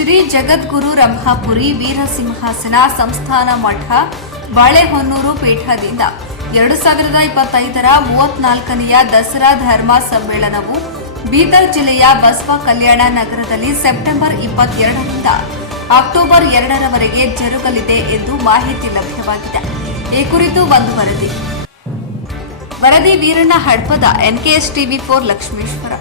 ಶ್ರೀ ಜಗದ್ಗುರು ರಂಭಾಪುರಿ ವೀರಸಿಂಹಾಸನ ಸಂಸ್ಥಾನ ಮಠ ಬಾಳೆಹೊನ್ನೂರು ಪೀಠದಿಂದ 2025ರ 34ನೆಯ ದಸರಾ ಧರ್ಮ ಸಮ್ಮೇಳನವು ಬೀದರ್ ಜಿಲ್ಲೆಯ ಬಸವ ಕಲ್ಯಾಣ ನಗರದಲ್ಲಿ ಸೆಪ್ಟೆಂಬರ್ 22ರಿಂದ ಅಕ್ಟೋಬರ್ 2ರವರೆಗೆ ಜರುಗಲಿದೆ ಎಂದು ಮಾಹಿತಿ ಲಭ್ಯವಾಗಿದೆ. ಈ ಕುರಿತು ಒಂದು ವರದಿ ವೀರಣ್ಣ ಹಡ್ಪದ NKS TV4 ಲಕ್ಷ್ಮೇಶ್ವರ.